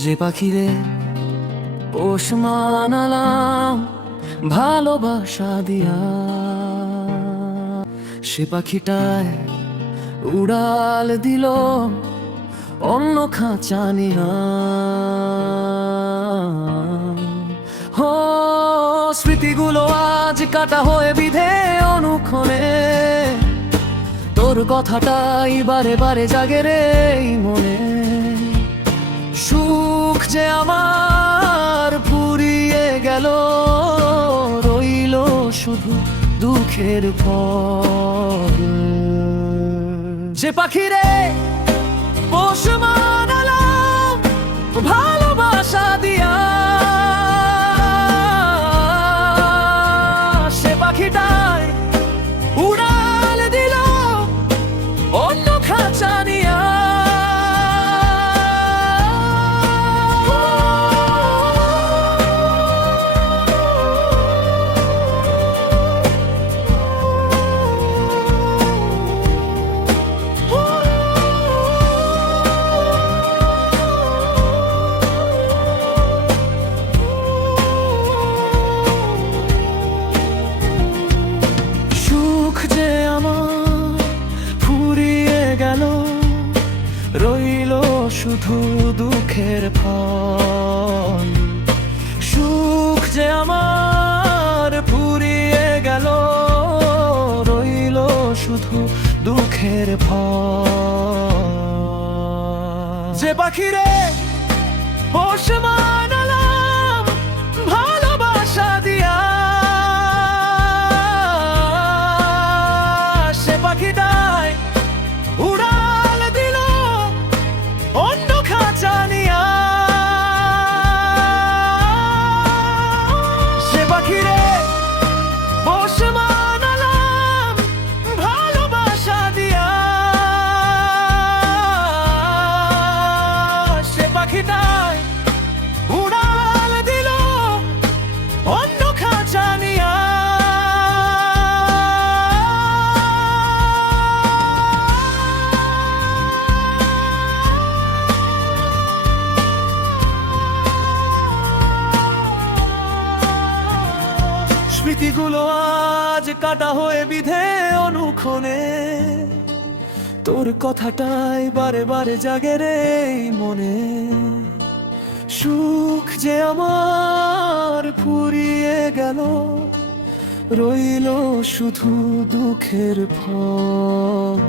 যে পাখিরে পোষ মানালাম ভালোবাসা দিয়া, সে পাখিটায় উড়াল দিল অন্য খাঁচা নিয়া। হো স্মৃতিগুলো আজ কাটা হয়ে বিধে অনুক্ষণে, তোর কথাটাই বারে বারে জাগে রে এই মনে। সুখ যে আমার ফুরিয়ে গেল, রইল শুধু দুঃখের ফল। যে পাখিরে পোষ মানালাম ভালোবাসা দিয়া, সে পাখিটাই উড়াল দিল অন্য খাঁচা নিয়া। রইল শুধু দুঃখের ফল। সুখ যে আমার ফুরিয়ে গেল, রইল শুধু দুঃখের ফল। যে পাখিরে পোষ মানালাম ভালোবাসা দিয়া, সে পাখিটাই উড়াল দিল অন্য খাঁচা নিয়া। সে পাখিরে পোষ মানালাম ভালোবাসা দিয়া, সে পাখিটাই উড়াল দিল অন্য খাঁচা নিয়া। স্মৃতিগুলো আজ কাটা হয়ে বিধে অনুক্ষণে, তোর কথাটাই বারে বারে জাগে রে মনে। সুখ যে আমার ফুরিয়ে গেল, রইল শুধু দুঃখের ফল।